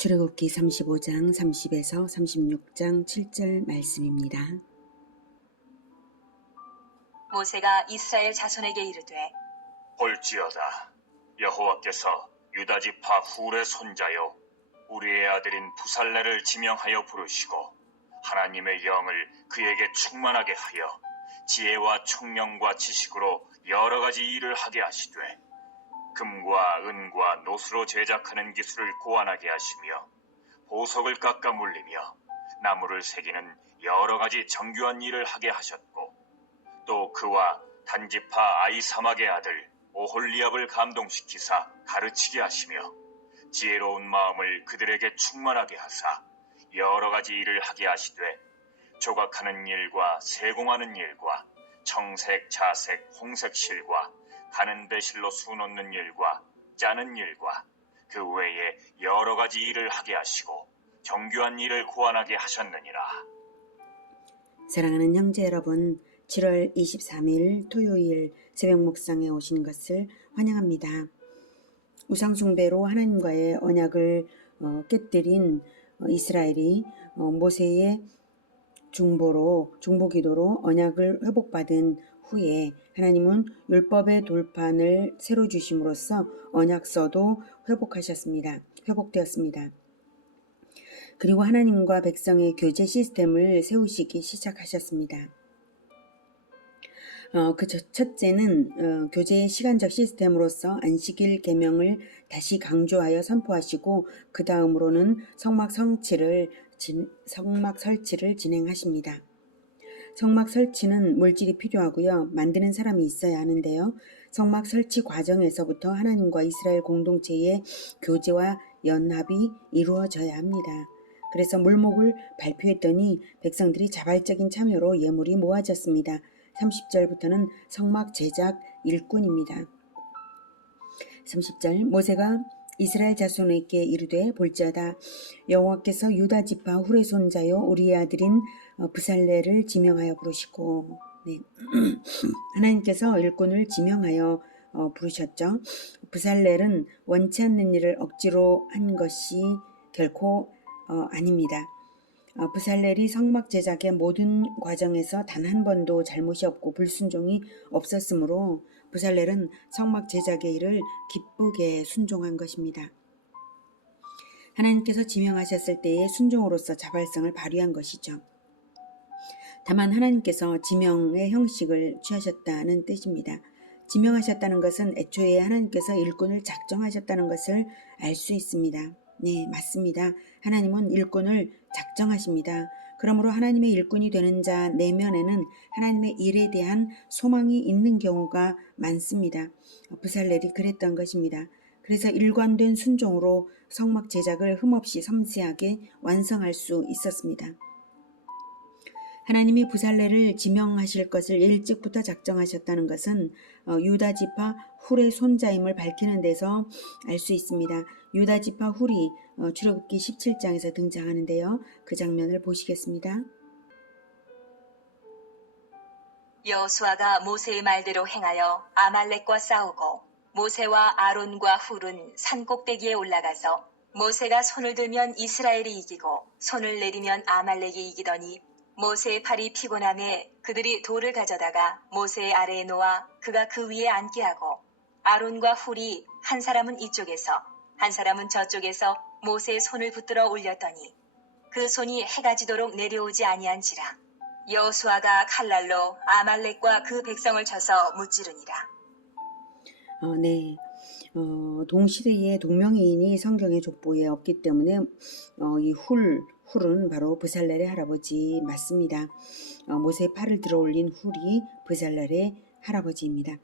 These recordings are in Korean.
출애굽기 35장 30에서 36장 7절 말씀입니다. 모세가 이스라엘 자손에게 이르되 볼지어다 여호와께서 유다 지파 훌의 손자요 우리의 아들인 부살레를 지명하여 부르시고 하나님의 영을 그에게 충만하게 하여 지혜와 총명과 지식으로 여러 가지 일을 하게 하시되 금과 은과 노수로 제작하는 기술을 고안하게 하시며 보석을 깎아 물리며 나무를 새기는 여러 가지 정교한 일을 하게 하셨고 또 그와 단지파 아이사막의 아들 오홀리압을 감동시키사 가르치게 하시며 지혜로운 마음을 그들에게 충만하게 하사 여러 가지 일을 하게 하시되 조각하는 일과 세공하는 일과 청색, 자색, 홍색 실과 가는 배실로 수 놓는 일과 짜는 일과 그 외에 여러 가지 일을 하게 하시고 정교한 일을 고안하게 하셨느니라. 사랑하는 형제 여러분, 7월 23일 토요일 새벽 묵상에 오신 것을 환영합니다. 우상숭배로 하나님과의 언약을 깨뜨린 이스라엘이 모세의 중보기도로 언약을 회복받은 후에 하나님은 율법의 돌판을 새로 주심으로써 언약서도 회복되었습니다. 그리고 하나님과 백성의 교제 시스템을 세우시기 시작하셨습니다. 그 첫째는 교제의 시간적 시스템으로서 안식일 계명을 다시 강조하여 선포하시고 그 다음으로는 성막 설치를 진행하십니다. 성막 설치는 물질이 필요하고요. 만드는 사람이 있어야 하는데요. 성막 설치 과정에서부터 하나님과 이스라엘 공동체의 교제와 연합이 이루어져야 합니다. 그래서 물목을 발표했더니 백성들이 자발적인 참여로 예물이 모아졌습니다. 30절부터는 성막 제작 일꾼입니다. 30절 모세가 이스라엘 자손에게 이르되 볼지어다 여호와께서 유다 지파 훌의 손자요 우리의 아들인 부살레를 지명하여 부르시고 하나님께서 일꾼을 지명하여 부르셨죠. 부살렐은 원치 않는 일을 억지로 한 것이 결코 아닙니다. 부살렐이 성막 제작의 모든 과정에서 단 한 번도 잘못이 없고 불순종이 없었으므로 부살렐은 성막 제작의 일을 기쁘게 순종한 것입니다. 하나님께서 지명하셨을 때의 순종으로서 자발성을 발휘한 것이죠. 다만 하나님께서 지명의 형식을 취하셨다는 뜻입니다. 지명하셨다는 것은 애초에 하나님께서 일꾼을 작정하셨다는 것을 알 수 있습니다. 네, 맞습니다. 하나님은 일꾼을 작정하십니다. 그러므로 하나님의 일꾼이 되는 자 내면에는 하나님의 일에 대한 소망이 있는 경우가 많습니다. 부살렐이 그랬던 것입니다. 그래서 일관된 순종으로 성막 제작을 흠없이 섬세하게 완성할 수 있었습니다. 하나님이 부살렐을 지명하실 것을 일찍부터 작정하셨다는 것은 유다 지파 훌의 손자임을 밝히는 데서 알 수 있습니다. 유다 지파 훌이 출애굽기 17장에서 등장하는데요. 그 장면을 보시겠습니다. 여호수아가 모세의 말대로 행하여 아말렉과 싸우고 모세와 아론과 훌은 산 꼭대기에 올라가서 모세가 손을 들면 이스라엘이 이기고 손을 내리면 아말렉이 이기더니 모세의 팔이 피곤함에 그들이 돌을 가져다가 모세의 아래에 놓아 그가 그 위에 앉게 하고 아론과 훌이 한 사람은 이쪽에서 한 사람은 저쪽에서 모세의 손을 붙들어 올렸더니 그 손이 해가 지도록 내려오지 아니한지라. 여호수아가 칼날로 아말렉과 그 백성을 쳐서 무찌르니라. 네. 동시대의 동명이인이 성경의 족보에 없기 때문에 이 훌은 바로 부살렐의 할아버지 맞습니다. 모세의 팔을 들어 올린 훌이 부살렐의 할아버지입니다.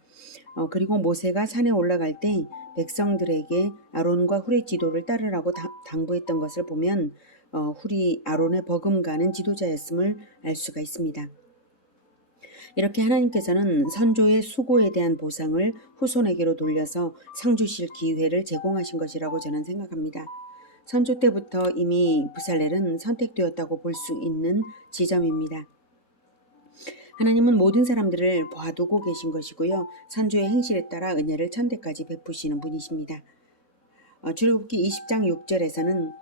그리고 모세가 산에 올라갈 때 백성들에게 아론과 훌의 지도를 따르라고 당부했던 것을 보면 훌이 아론의 버금가는 지도자였음을 알 수가 있습니다. 이렇게 하나님께서는 선조의 수고에 대한 보상을 후손에게로 돌려서 상 주실 기회를 제공하신 것이라고 저는 생각합니다. 선조 때부터 이미 부살렐은 선택되었다고 볼 수 있는 지점입니다. 하나님은 모든 사람들을 봐두고 계신 것이고요. 선조의 행실에 따라 은혜를 천대까지 베푸시는 분이십니다. 출애굽기 20장 6절에서는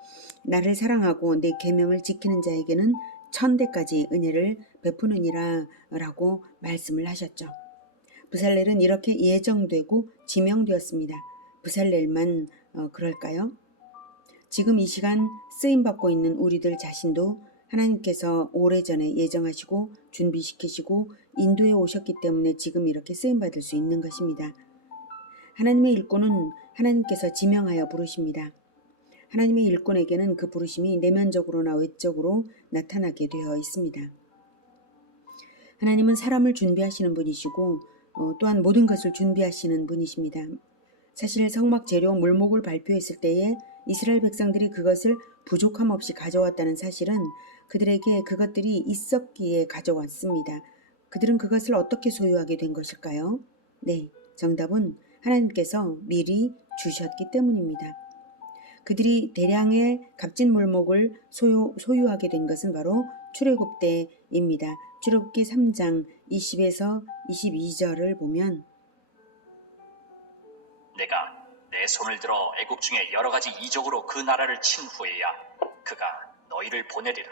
나를 사랑하고 내 계명을 지키는 자에게는 천대까지 은혜를 베푸느니라 라고 말씀을 하셨죠. 부살렐은 이렇게 예정되고 지명되었습니다. 부살렐만 그럴까요? 지금 이 시간 쓰임받고 있는 우리들 자신도 하나님께서 오래전에 예정하시고 준비시키시고 인도해 오셨기 때문에 지금 이렇게 쓰임받을 수 있는 것입니다. 하나님의 일꾼은 하나님께서 지명하여 부르십니다. 하나님의 일꾼에게는 그 부르심이 내면적으로나 외적으로 나타나게 되어 있습니다. 하나님은 사람을 준비하시는 분이시고 또한 모든 것을 준비하시는 분이십니다. 사실 성막 재료 물목을 발표했을 때에 이스라엘 백성들이 그것을 부족함 없이 가져왔다는 사실은 그들에게 그것들이 있었기에 가져왔습니다. 그들은 그것을 어떻게 소유하게 된 것일까요? 네, 정답은 하나님께서 미리 주셨기 때문입니다. 그들이 대량의 값진 물목을 소유하게 된 것은 바로 출애굽 때입니다. 출애굽기 3장 20에서 22절을 보면 내가 내 손을 들어 애굽 중에 여러 가지 이적으로 그 나라를 친 후에야 그가 너희를 보내리라.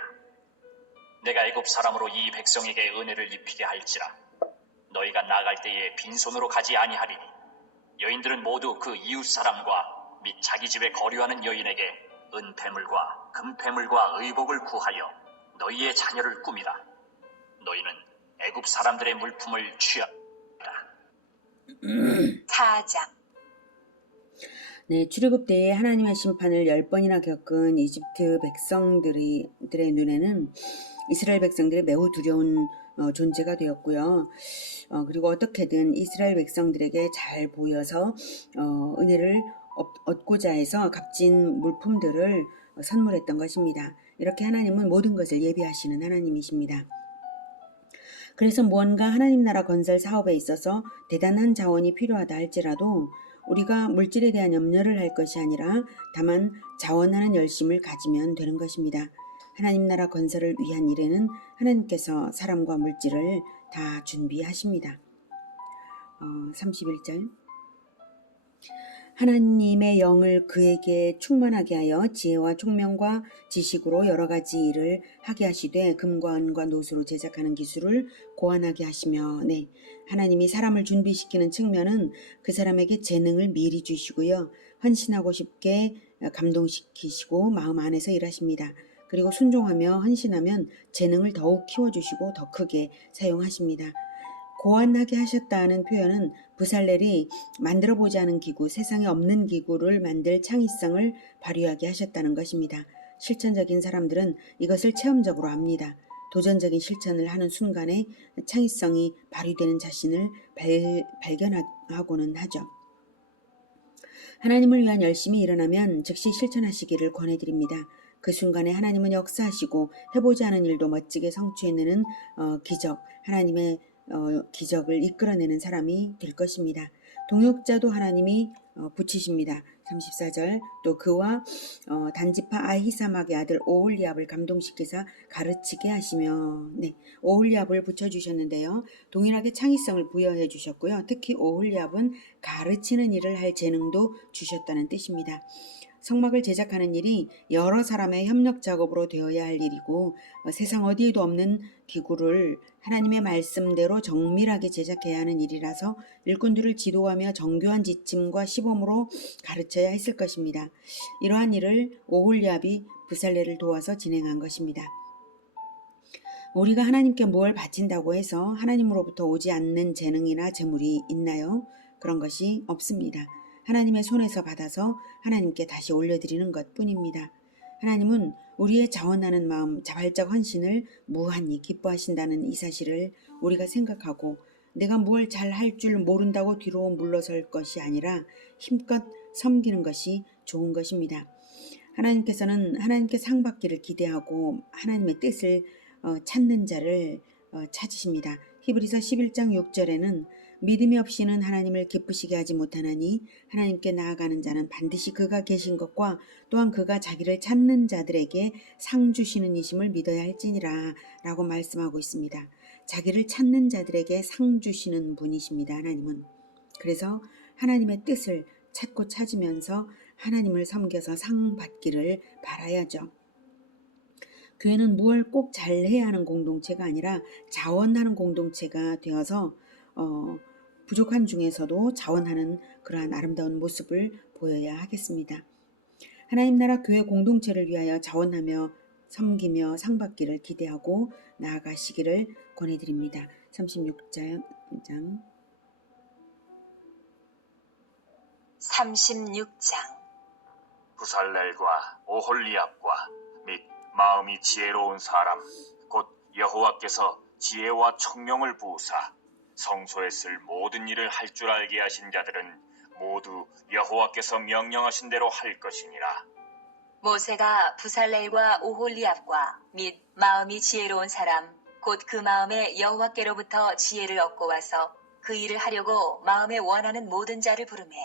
내가 애굽 사람으로 이 백성에게 은혜를 입히게 할지라. 너희가 나갈 때에 빈손으로 가지 아니하리니 여인들은 모두 그 이웃 사람과 및 자기 집에 거류하는 여인에게 은폐물과 금폐물과 의복을 구하여 너희의 자녀를 꾸미라. 너희는 애굽 사람들의 물품을 취하라. 4장 네, 출애굽 때에 하나님의 심판을 10번이나 겪은 이집트 백성들의 눈에는 이스라엘 백성들이 매우 두려운 존재가 되었고요. 그리고 어떻게든 이스라엘 백성들에게 잘 보여서 은혜를 얻고자 해서 값진 물품들을 선물했던 것입니다. 이렇게 하나님은 모든 것을 예비하시는 하나님이십니다. 그래서 무언가 하나님 나라 건설 사업에 있어서 대단한 자원이 필요하다 할지라도 우리가 물질에 대한 염려를 할 것이 아니라 다만 자원하는 열심을 가지면 되는 것입니다. 하나님 나라 건설을 위한 일에는 하나님께서 사람과 물질을 다 준비하십니다. 31절 하나님의 영을 그에게 충만하게 하여 지혜와 총명과 지식으로 여러 가지 일을 하게 하시되 금과 은과 노수로 제작하는 기술을 고안하게 하시며 네, 하나님이 사람을 준비시키는 측면은 그 사람에게 재능을 미리 주시고요. 헌신하고 싶게 감동시키시고 마음 안에서 일하십니다. 그리고 순종하며 헌신하면 재능을 더욱 키워주시고 더 크게 사용하십니다. 고안하게 하셨다는 표현은 부살렐이 만들어보지 않은 기구, 세상에 없는 기구를 만들 창의성을 발휘하게 하셨다는 것입니다. 실천적인 사람들은 이것을 체험적으로 압니다. 도전적인 실천을 하는 순간에 창의성이 발휘되는 자신을 발견하고는 하죠. 하나님을 위한 열심히 일어나면 즉시 실천하시기를 권해드립니다. 그 순간에 하나님은 역사하시고 해보지 않은 일도 멋지게 성취해내는 기적, 하나님의 기적을 이끌어내는 사람이 될 것입니다. 동역자도 하나님이 붙이십니다. 34절 또 그와 단지파 아히사막의 아들 오홀리압을 감동시키사 가르치게 하시며 네, 오홀리압을 붙여주셨는데요. 동일하게 창의성을 부여해 주셨고요. 특히 오홀리압은 가르치는 일을 할 재능도 주셨다는 뜻입니다. 성막을 제작하는 일이 여러 사람의 협력 작업으로 되어야 할 일이고 세상 어디에도 없는 기구를 하나님의 말씀대로 정밀하게 제작해야 하는 일이라서 일꾼들을 지도하며 정교한 지침과 시범으로 가르쳐야 했을 것입니다. 이러한 일을 오홀리압이 부살렐을 도와서 진행한 것입니다. 우리가 하나님께 무엇을 바친다고 해서 하나님으로부터 오지 않는 재능이나 재물이 있나요? 그런 것이 없습니다. 하나님의 손에서 받아서 하나님께 다시 올려드리는 것뿐입니다. 하나님은 우리의 자원하는 마음, 자발적 헌신을 무한히 기뻐하신다는 이 사실을 우리가 생각하고 내가 뭘 잘 할 줄 모른다고 뒤로 물러설 것이 아니라 힘껏 섬기는 것이 좋은 것입니다. 하나님께서는 하나님께 상 받기를 기대하고 하나님의 뜻을 찾는 자를 찾으십니다. 히브리서 11장 6절에는 믿음이 없이는 하나님을 기쁘시게 하지 못하나니 하나님께 나아가는 자는 반드시 그가 계신 것과 또한 그가 자기를 찾는 자들에게 상 주시는 이심을 믿어야 할지니라 라고 말씀하고 있습니다. 자기를 찾는 자들에게 상 주시는 분이십니다. 하나님은. 그래서 하나님의 뜻을 찾고 찾으면서 하나님을 섬겨서 상 받기를 바라야죠. 교회는 무엇을 꼭 잘해야 하는 공동체가 아니라 자원하는 공동체가 되어서 부족한 중에서도 자원하는 그러한 아름다운 모습을 보여야 하겠습니다. 하나님 나라 교회 공동체를 위하여 자원하며 섬기며 상 받기를 기대하고 나아가시기를 권해드립니다. 36장 36장 부살렐과 오홀리압과 및 마음이 지혜로운 사람 곧 여호와께서 지혜와 총명을 부으사 성소에 쓸 모든 일을 할 줄 알게 하신 자들은 모두 여호와께서 명령하신 대로 할 것이니라. 모세가 부살렐과 오홀리압과 및 마음이 지혜로운 사람 곧 그 마음에 여호와께로부터 지혜를 얻고 와서 그 일을 하려고 마음에 원하는 모든 자를 부르매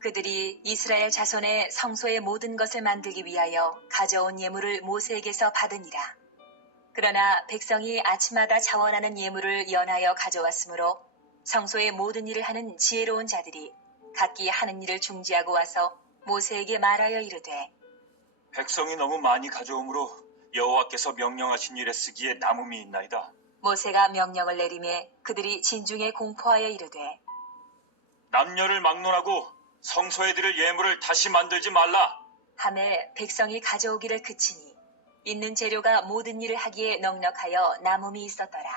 그들이 이스라엘 자손의 성소의 모든 것을 만들기 위하여 가져온 예물을 모세에게서 받으니라. 그러나 백성이 아침마다 자원하는 예물을 연하여 가져왔으므로 성소의 모든 일을 하는 지혜로운 자들이 각기 하는 일을 중지하고 와서 모세에게 말하여 이르되 백성이 너무 많이 가져오므로 여호와께서 명령하신 일에 쓰기에 남음이 있나이다. 모세가 명령을 내리매 그들이 진중에 공포하여 이르되 남녀를 막론하고 성소에 드릴 예물을 다시 만들지 말라. 하매 백성이 가져오기를 그치니 있는 재료가 모든 일을 하기에 넉넉하여 남음이 있었더라.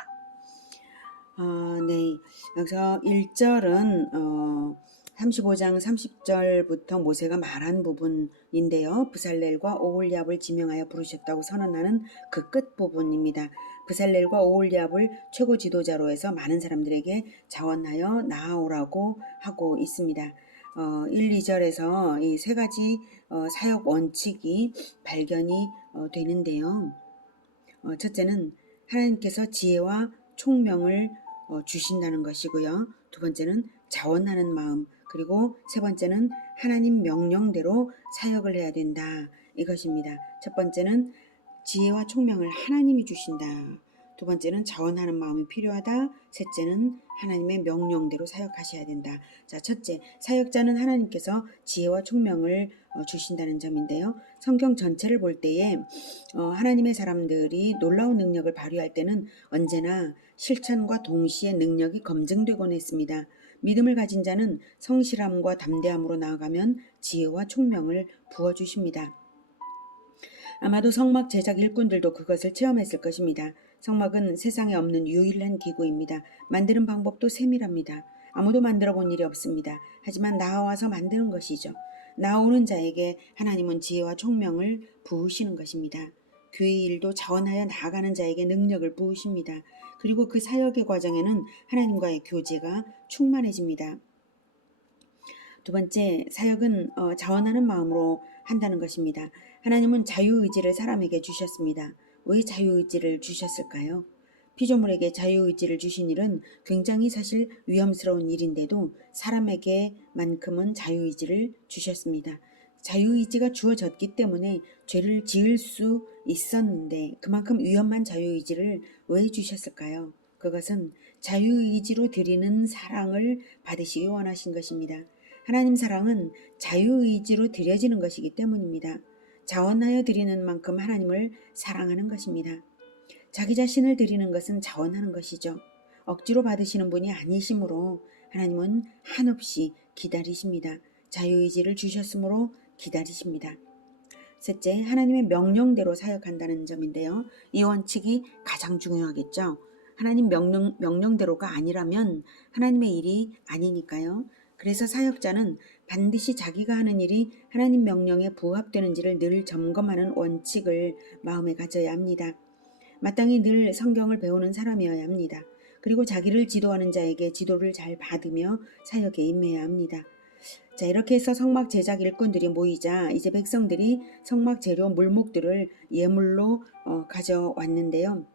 네. 여기서 1절은 35장 30절부터 모세가 말한 부분인데요. 부살렐과 오홀리압을 지명하여 부르셨다고 선언하는 그 끝부분입니다. 부살렐과 오홀리압을 최고 지도자로 해서 많은 사람들에게 자원하여 나아오라고 하고 있습니다. 1, 2절에서 이 세 가지 사역 원칙이 발견이 되는데요. 첫째는 하나님께서 지혜와 총명을 주신다는 것이고요. 두 번째는 자원하는 마음, 그리고 세 번째는 하나님 명령대로 사역을 해야 된다. 이것입니다. 첫 번째는 지혜와 총명을 하나님이 주신다. 두 번째는 자원하는 마음이 필요하다. 셋째는 하나님의 명령대로 사역하셔야 된다. 자, 첫째, 사역자는 하나님께서 지혜와 총명을 주신다는 점인데요. 성경 전체를 볼 때에 하나님의 사람들이 놀라운 능력을 발휘할 때는 언제나 실천과 동시에 능력이 검증되곤 했습니다. 믿음을 가진 자는 성실함과 담대함으로 나아가면 지혜와 총명을 부어주십니다. 아마도 성막 제작 일꾼들도 그것을 체험했을 것입니다. 성막은 세상에 없는 유일한 기구입니다. 만드는 방법도 세밀합니다. 아무도 만들어 본 일이 없습니다. 하지만 나와서 만드는 것이죠. 나오는 자에게 하나님은 지혜와 총명을 부으시는 것입니다. 교회 일도 자원하여 나아가는 자에게 능력을 부으십니다. 그리고 그 사역의 과정에는 하나님과의 교제가 충만해집니다. 두 번째, 사역은 자원하는 마음으로 한다는 것입니다. 하나님은 자유의지를 사람에게 주셨습니다. 왜 자유의지를 주셨을까요? 피조물에게 자유의지를 주신 일은 굉장히 사실 위험스러운 일인데도 사람에게만큼은 자유의지를 주셨습니다. 자유의지가 주어졌기 때문에 죄를 지을 수 있었는데 그만큼 위험한 자유의지를 왜 주셨을까요? 그것은 자유의지로 드리는 사랑을 받으시기 원하신 것입니다. 하나님 사랑은 자유의지로 드려지는 것이기 때문입니다. 자원하여 드리는 만큼 하나님을 사랑하는 것입니다. 자기 자신을 드리는 것은 자원하는 것이죠. 억지로 받으시는 분이 아니시므로 하나님은 한없이 기다리십니다. 자유의지를 주셨으므로 기다리십니다. 셋째, 하나님의 명령대로 사역한다는 점인데요. 이 원칙이 가장 중요하겠죠. 하나님 명령대로가 아니라면 하나님의 일이 아니니까요. 그래서 사역자는 반드시 자기가 하는 일이 하나님 명령에 부합되는지를 늘 점검하는 원칙을 마음에 가져야 합니다. 마땅히 늘 성경을 배우는 사람이어야 합니다. 그리고 자기를 지도하는 자에게 지도를 잘 받으며 사역에 임해야 합니다. 자, 이렇게 해서 성막 제작 일꾼들이 모이자 이제 백성들이 성막 재료 물목들을 예물로 가져왔는데요.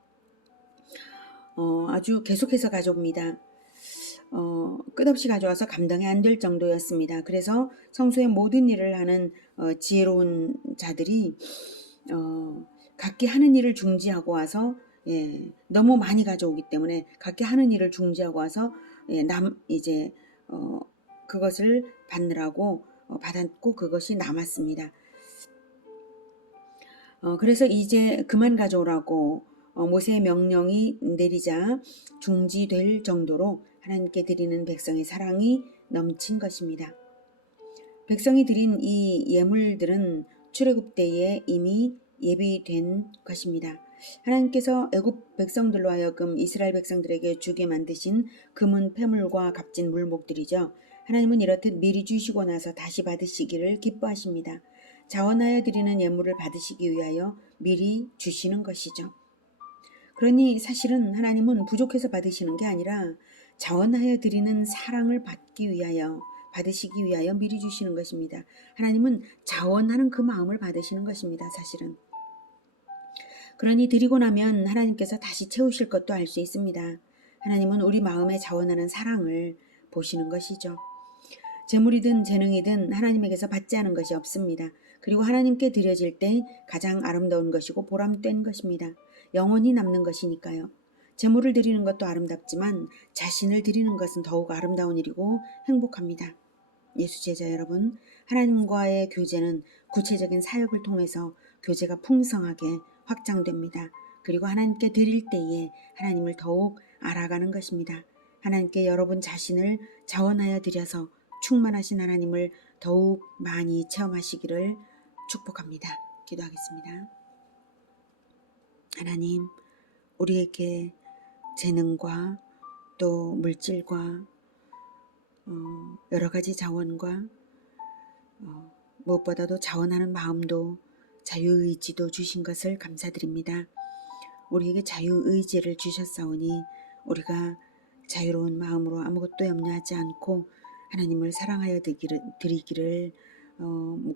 아주 계속해서 가져옵니다. 끝없이 가져와서 감당이 안 될 정도였습니다. 그래서 성소의 모든 일을 하는 지혜로운 자들이 각기 하는 일을 중지하고 와서 너무 많이 가져오기 때문에 각기 하는 일을 중지하고 와서 이제 그것을 받느라고 받았고 그것이 남았습니다. 그래서 이제 그만 가져오라고 모세의 명령이 내리자 중지될 정도로 하나님께 드리는 백성의 사랑이 넘친 것입니다. 백성이 드린 이 예물들은 출애굽 때에 이미 예비된 것입니다. 하나님께서 애굽 백성들로 하여금 이스라엘 백성들에게 주게 만드신 금은 폐물과 값진 물목들이죠. 하나님은 이렇듯 미리 주시고 나서 다시 받으시기를 기뻐하십니다. 자원하여 드리는 예물을 받으시기 위하여 미리 주시는 것이죠. 그러니 사실은 하나님은 부족해서 받으시는 게 아니라 자원하여 드리는 사랑을 받으시기 위하여 미리 주시는 것입니다. 하나님은 자원하는 그 마음을 받으시는 것입니다. 사실은. 그러니 드리고 나면 하나님께서 다시 채우실 것도 알 수 있습니다. 하나님은 우리 마음에 자원하는 사랑을 보시는 것이죠. 재물이든 재능이든 하나님에게서 받지 않은 것이 없습니다. 그리고 하나님께 드려질 때 가장 아름다운 것이고 보람된 것입니다. 영원히 남는 것이니까요. 재물을 드리는 것도 아름답지만 자신을 드리는 것은 더욱 아름다운 일이고 행복합니다. 예수 제자 여러분, 하나님과의 교제는 구체적인 사역을 통해서 교제가 풍성하게 확장됩니다. 그리고 하나님께 드릴 때에 하나님을 더욱 알아가는 것입니다. 하나님께 여러분 자신을 자원하여 드려서 충만하신 하나님을 더욱 많이 체험하시기를 축복합니다. 기도하겠습니다. 하나님, 우리에게 재능과 또 물질과 여러 가지 자원과 무엇보다도 자원하는 마음도 자유의지도 주신 것을 감사드립니다. 우리에게 자유의지를 주셨사오니 우리가 자유로운 마음으로 아무것도 염려하지 않고 하나님을 사랑하여 드리기를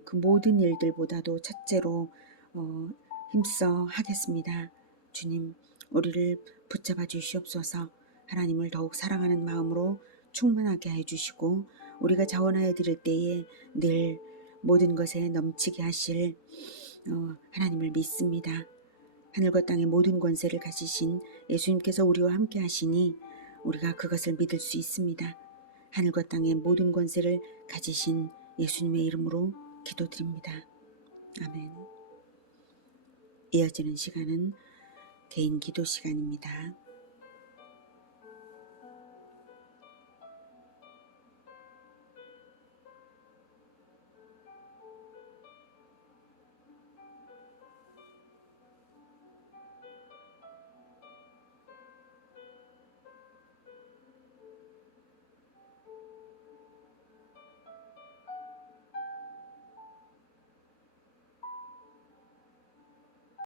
그 모든 일들보다도 첫째로 힘써 하겠습니다. 주님, 우리를 붙잡아 주시옵소서. 하나님을 더욱 사랑하는 마음으로 충만하게 해주시고 우리가 자원하여 드릴 때에 늘 모든 것에 넘치게 하실 하나님을 믿습니다. 하늘과 땅의 모든 권세를 가지신 예수님께서 우리와 함께 하시니 우리가 그것을 믿을 수 있습니다. 하늘과 땅의 모든 권세를 가지신 예수님의 이름으로 기도드립니다. 아멘. 이어지는 시간은 개인 기도 시간입니다.